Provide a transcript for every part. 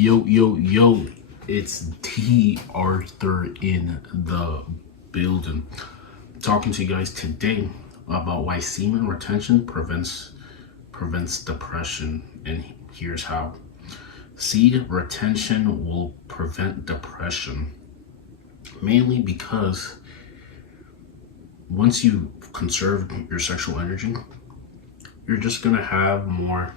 Yo, yo, yo, it's D.Arthur in the building. Talking to you guys today about why semen retention prevents depression, and here's how. Seed retention will prevent depression, mainly because once you conserve your sexual energy, you're just gonna have more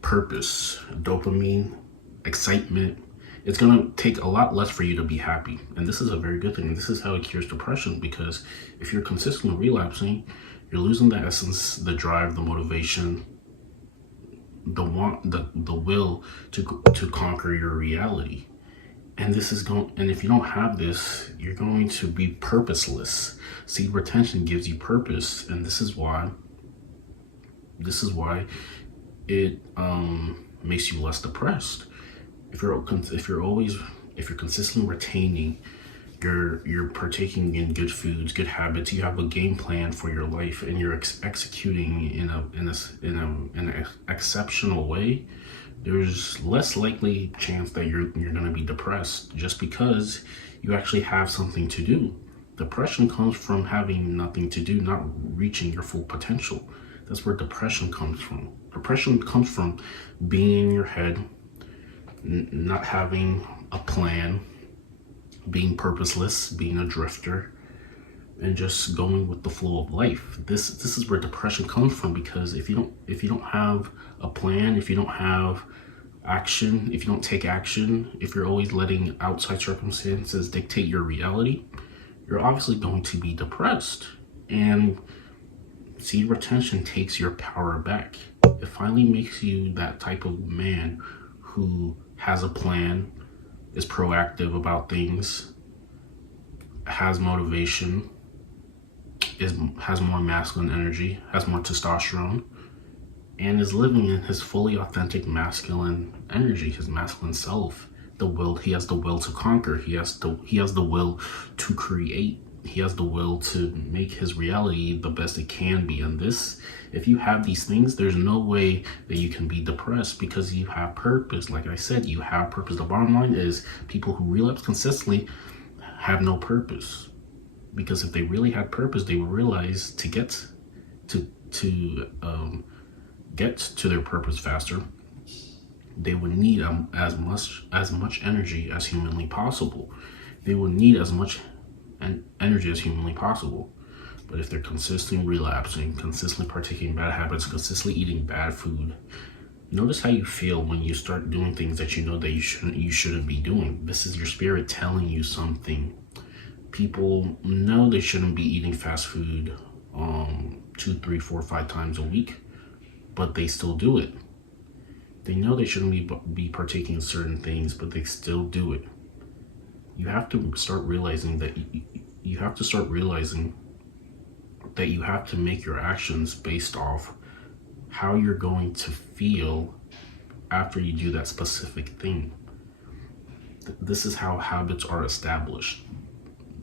purpose, dopamine, excitement. It's going to take a lot less for you to be happy, and this is a very good thing. This is how it cures depression, because if you're consistently relapsing, you're losing the essence, the drive, the motivation, the want, the will to conquer your reality. And this is going, and if you don't have this, you're going to be purposeless. Seed retention gives you purpose, and this is why it makes you less depressed. If you're consistently retaining, you're partaking in good foods, good habits. You have a game plan for your life, and you're executing in an exceptional way. There's less likely chance that you're going to be depressed, just because you actually have something to do. Depression comes from having nothing to do, not reaching your full potential. That's where depression comes from. Depression comes from being in your head, not having a plan, being purposeless, being a drifter, and just going with the flow of life. This is where depression comes from, because if you don't have a plan, if you don't have action, if you don't take action, if you're always letting outside circumstances dictate your reality, you're obviously going to be depressed. And seed retention takes your power back. It finally makes you that type of man who has a plan, is proactive about things, has motivation, has more masculine energy, has more testosterone, and is living in his fully authentic masculine energy, his masculine self. He has the will to conquer. He has the will to create. He has the will to make his reality the best it can be. And this, if you have these things, there's no way that you can be depressed, because you have purpose. Like I said, you have purpose. The bottom line is, people who relapse consistently have no purpose, because if they really had purpose, they would realize to get to their purpose faster, they would need as much energy as humanly possible. They would need as much energy as humanly possible. But if they're consistently relapsing, consistently partaking in bad habits, consistently eating bad food, notice how you feel when you start doing things that you know that you shouldn't be doing. This is your spirit telling you something. People know they shouldn't be eating fast food 2, 3, 4, 5 times a week, but they still do it. They know they shouldn't be partaking in certain things, but they still do it. You have to start realizing that you have to make your actions based off how you're going to feel after you do that specific thing. This is how habits are established.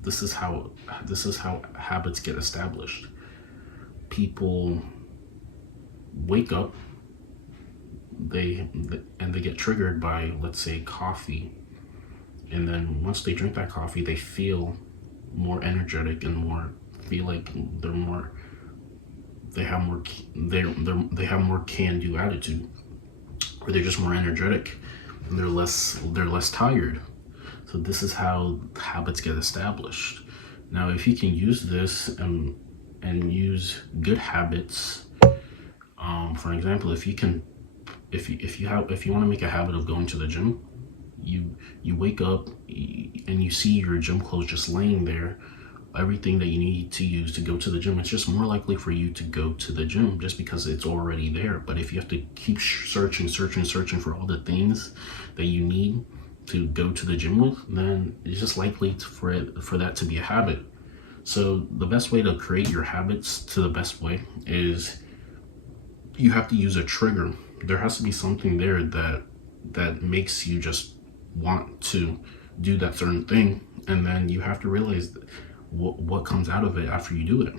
This is how habits get established. People wake up, they get triggered by, let's say, coffee. And then once they drink that coffee, they feel more energetic and feel like they have more can-do attitude, or they're just more energetic, and they're less tired. So this is how habits get established. Now, if you can use this and use good habits, for example, if you want to make a habit of going to the gym, you wake up and you see your gym clothes just laying there, everything that you need to use to go to the gym. It's just more likely for you to go to the gym, just because it's already there. But if you have to keep searching for all the things that you need to go to the gym with, then it's just likely for that to be a habit. So the best way to create your habits to the best way is, you have to use a trigger. There has to be something there that makes you just want to do that certain thing, and then you have to realize what comes out of it after you do it.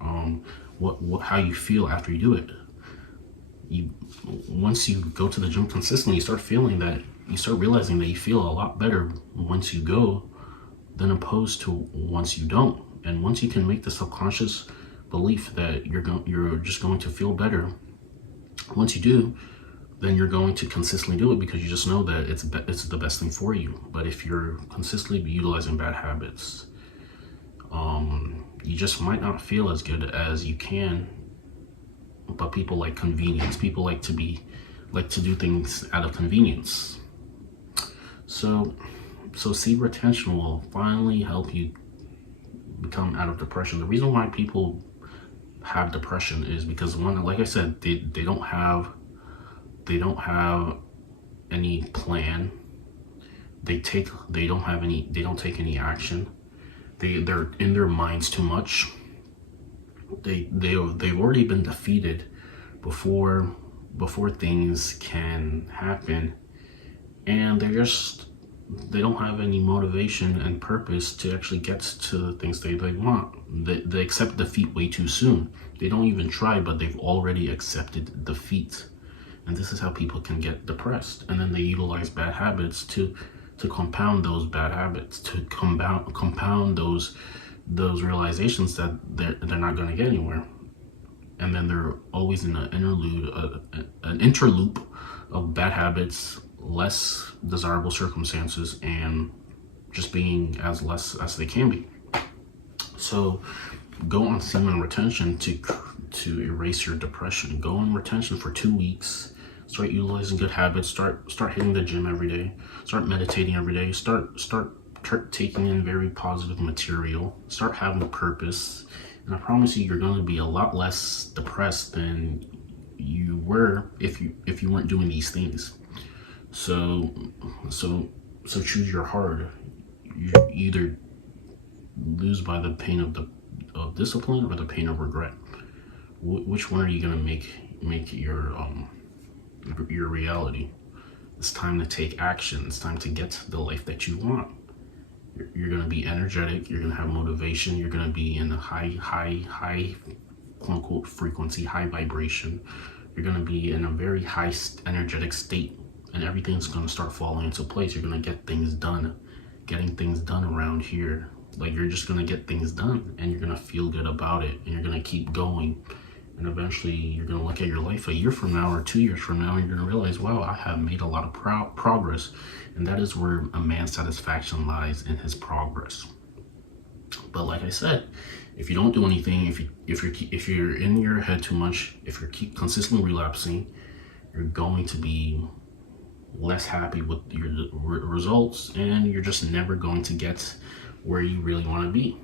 How you feel after you do it. Once you go to the gym consistently, you start feeling that you start realizing that you feel a lot better once you go than opposed to once you don't. And once you can make the subconscious belief that you're just going to feel better, once you do, then you're going to consistently do it because you just know that it's the best thing for you. But if you're consistently utilizing bad habits, you just might not feel as good as you can. But people like convenience. People like to do things out of convenience. So seed retention will finally help you become out of depression. The reason why people have depression is because, one, like I said, they don't have any plan. They don't take any action. They're in their minds too much. They've already been defeated before things can happen, and they don't have any motivation and purpose to actually get to the things they want. They accept defeat way too soon. They don't even try, but they've already accepted defeat. And this is how people can get depressed. And then they utilize bad habits to compound those bad habits, to compound those realizations that they're not going to get anywhere. And then they're always in an interloop of bad habits, less desirable circumstances, and just being as less as they can be. So go on semen retention to erase your depression. Go on retention for 2 weeks. Start utilizing good habits. Start hitting the gym every day. Start meditating every day. Start taking in very positive material. Start having purpose. And I promise you're going to be a lot less depressed than you were if you weren't doing these things. So choose your hard. You either lose by the pain of discipline or the pain of regret. Which one are you gonna make your reality? It's time to take action. It's time to get the life that you want. You're gonna be energetic. You're gonna have motivation. You're gonna be in a high quote unquote frequency, high vibration. You're gonna be in a very high energetic state, and everything's gonna start falling into place. You're gonna get things done. Getting things done around here, like, you're just gonna get things done, and you're gonna feel good about it, and you're gonna keep going. And eventually you're going to look at your life a year from now or 2 years from now, and you're going to realize, wow, I have made a lot of progress. And that is where a man's satisfaction lies, in his progress. But like I said, if you don't do anything, if you're in your head too much, if you keep consistently relapsing, you're going to be less happy with your results, and you're just never going to get where you really want to be.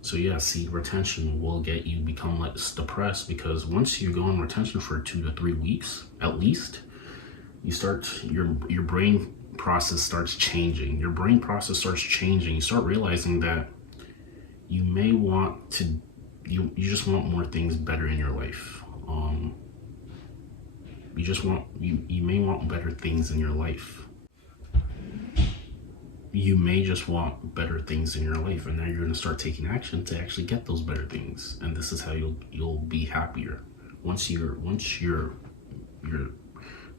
So yeah, seed retention will get you become less depressed, because once you go on retention for 2 to 3 weeks at least, you start your brain process starts changing. Your brain process starts changing. You start realizing that you may want to you just want more things better in your life. You may want better things in your life. You may just want better things in your life, and now you're going to start taking action to actually get those better things. And this is how you'll be happier. Once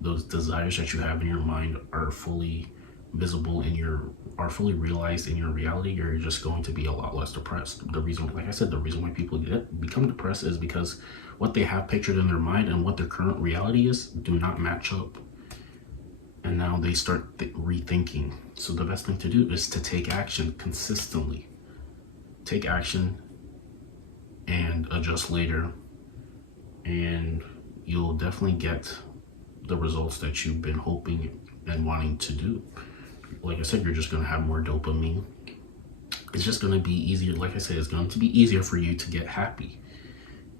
those desires that you have in your mind are fully visible and are fully realized in your reality, you're just going to be a lot less depressed. The reason, like I said, the reason why people become depressed is because what they have pictured in their mind and what their current reality is do not match up. And now they start rethinking. So the best thing to do is to take action consistently. Take action and adjust later, and you'll definitely get the results that you've been hoping and wanting to do. Like I said, you're just going to have more dopamine. It's just going to be easier. Like I said, it's going to be easier for you to get happy,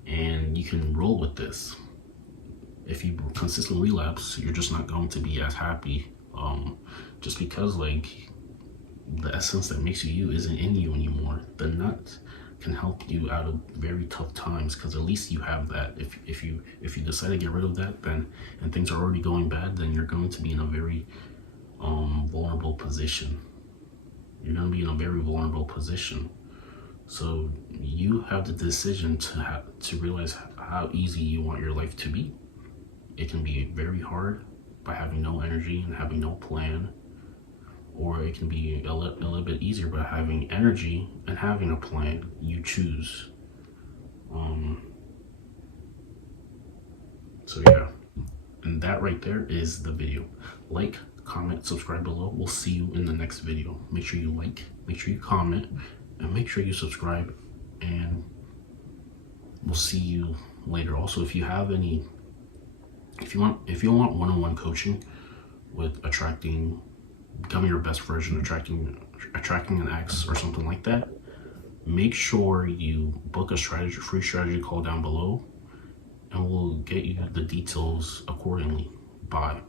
and you can roll with this. If you consistently relapse, you're just not going to be as happy, just because, like, the essence that makes you isn't in you anymore. The nut can help you out of very tough times, because at least you have that. If you decide to get rid of that, then, and things are already going bad, then you're going to be in a very vulnerable position. You're going to be in a very vulnerable position. So you have the decision to realize how easy you want your life to be. It can be very hard, by having no energy and having no plan, or it can be a little bit easier by having energy and having a plan. You choose. So yeah, and that right there is the video. Like, comment, subscribe below. We'll see you in the next video. Make sure you like, make sure you comment, and make sure you subscribe, and we'll see you later. Also, if you have any, if you want one-on-one coaching with becoming your best version, attracting an ex or something like that, make sure you book a free strategy call down below, and we'll get you the details accordingly. Bye.